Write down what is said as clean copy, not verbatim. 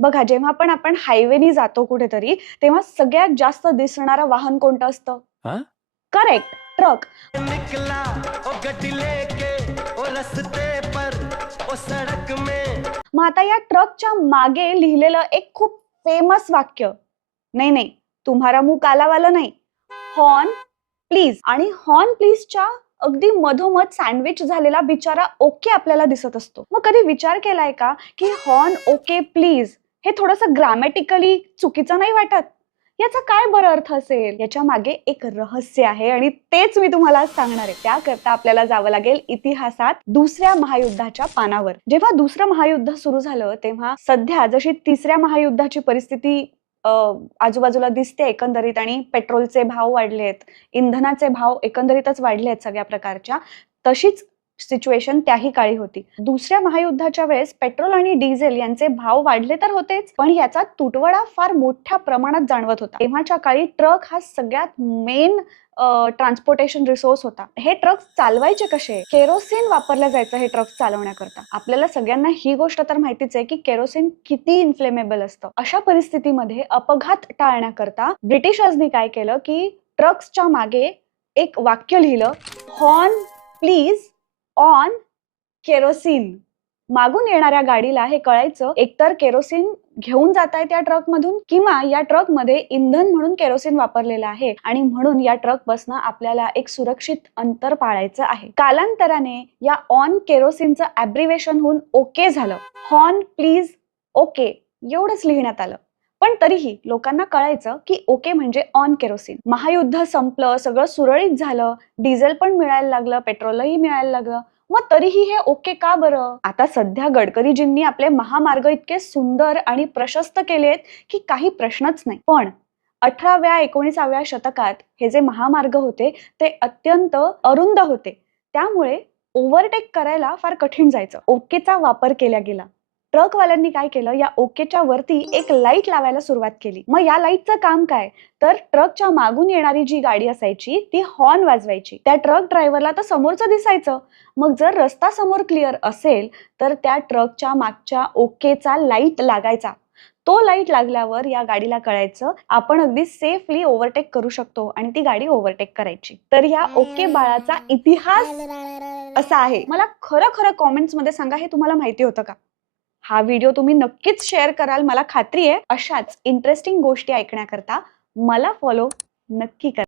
बघा, जेव्हा पण आपण हायवेनी जातो कुठेतरी, तेव्हा सगळ्यात जास्त दिसणारं वाहन कोणतं असतं? हाँ? Correct, truck. निकला ओ गड्डी लेके ओ रस्ते पर ओ सड़क में मग आता या ट्रकच्या मागे लिहिलेलं एक खूप फेमस वाक्य, नाही नाही, तुम्हारा मुंह काला वाला नाही, हॉर्न प्लीज. आणि हॉर्न प्लीजच्या अगदी मधोमध सँडविच झालेला बिचारा ओके आपल्याला दिसत असतो. मग कधी विचार केलाय का की हॉर्न ओके प्लीज हे थोडंसं ग्रामॅटिकली चुकीचं नाही वाटत? याचा काय बरं अर्थ असेल? याच्या मागे एक रहस्य आहे आणि तेच मी तुम्हाला आज सांगणार आहे. त्याकरता आपल्याला जावं लागेल इतिहासात दुसऱ्या महायुद्धाच्या पानावर. जेव्हा दुसरं महायुद्ध सुरू झालं तेव्हा सध्या जशी तिसऱ्या महायुद्धाची परिस्थिती आजूबाजूला दिसते एकंदरीत, आणि पेट्रोलचे भाव वाढलेत, इंधनाचे भाव एकंदरीतच वाढले आहेत सगळ्या प्रकारच्या, तशीच सिच्युएशन त्याही काळी होती. दुसऱ्या महायुद्धाच्या वेळेस पेट्रोल आणि डिझेल यांचे भाव वाढले तर होतेच, पण याचा तुटवडा फार मोठ्या प्रमाणात जाणवत होता. तेव्हाच्या काळी ट्रक हा सगळ्यात मेन ट्रान्सपोर्टेशन रिसोर्स होता. हे ट्रक चालवायचे कसे? केरोसिन वापरलं जायचं हे ट्रक चालवण्याकरता. आपल्याला सगळ्यांना ही गोष्ट तर माहितीच आहे की केरोसिन किती इन्फ्लेमेबल असतं. अशा परिस्थितीमध्ये अपघात टाळण्याकरता ब्रिटिशर्सनी काय केलं की ट्रक्सच्या मागे एक वाक्य लिहिलं, हॉर्न प्लीज ऑन केरोसिन. मागून येणाऱ्या गाडीला हे कळायचं एकतर केरोसिन घेऊन जातायत त्या ट्रकमधून, किंवा या ट्रकमध्ये इंधन म्हणून केरोसिन वापरलेलं आहे आणि म्हणून या ट्रक बसनं आपल्याला एक सुरक्षित अंतर पाळायचं आहे. कालांतराने या ऑन केरोसिनचं ॲब्रिव्हेशन होऊन ओके झालं. हॉर्न प्लीज ओके एवढंच लिहिण्यात आलं. पण तरीही लोकांना कळायचं की ओके म्हणजे ऑन केरोसिन. महायुद्ध संपलं, सगळं सुरळीत झालं, डिझेल पण मिळायला लागलं, पेट्रोलही मिळायला लागलं, मग तरीही हे ओके का बरं? आता सध्या गडकरीजींनी आपले महामार्ग इतके सुंदर आणि प्रशस्त केलेत की काही प्रश्नच नाही. पण 18व्या 19व्या शतकात हे जे महामार्ग होते ते अत्यंत अरुंद होते, त्यामुळे ओव्हरटेक करायला फार कठीण जायचं. ओकेचा वापर केला गेला. ट्रकवाल्यांनी काय केलं, या ओकेच्या वरती एक लाईट लावायला सुरुवात केली. मग या लाईटचं काम काय, तर ट्रकच्या मागून येणारी जी गाडी असायची ती हॉर्न वाजवायची. त्या ट्रक ड्रायव्हरला तर समोरचं दिसायचं. मग जर रस्ता समोर क्लिअर असेल तर त्या ट्रकच्या मागच्या ओकेचा लाईट लागायचा. तो लाईट लागल्यावर या गाडीला कळायचं आपण अगदी सेफली ओव्हरटेक करू शकतो आणि ती गाडी ओव्हरटेक करायची. तर या ओके बाळाचा इतिहास असा आहे. मला खरं खरं कॉमेंट्स मध्ये सांगा, हे तुम्हाला माहिती होतं का? हा व्हिडिओ तुम्ही नक्कीच शेअर कराल, मला खात्री आहे. अशाच इंटरेस्टिंग गोष्टी ऐकण्याकरता मला फॉलो नक्की करा.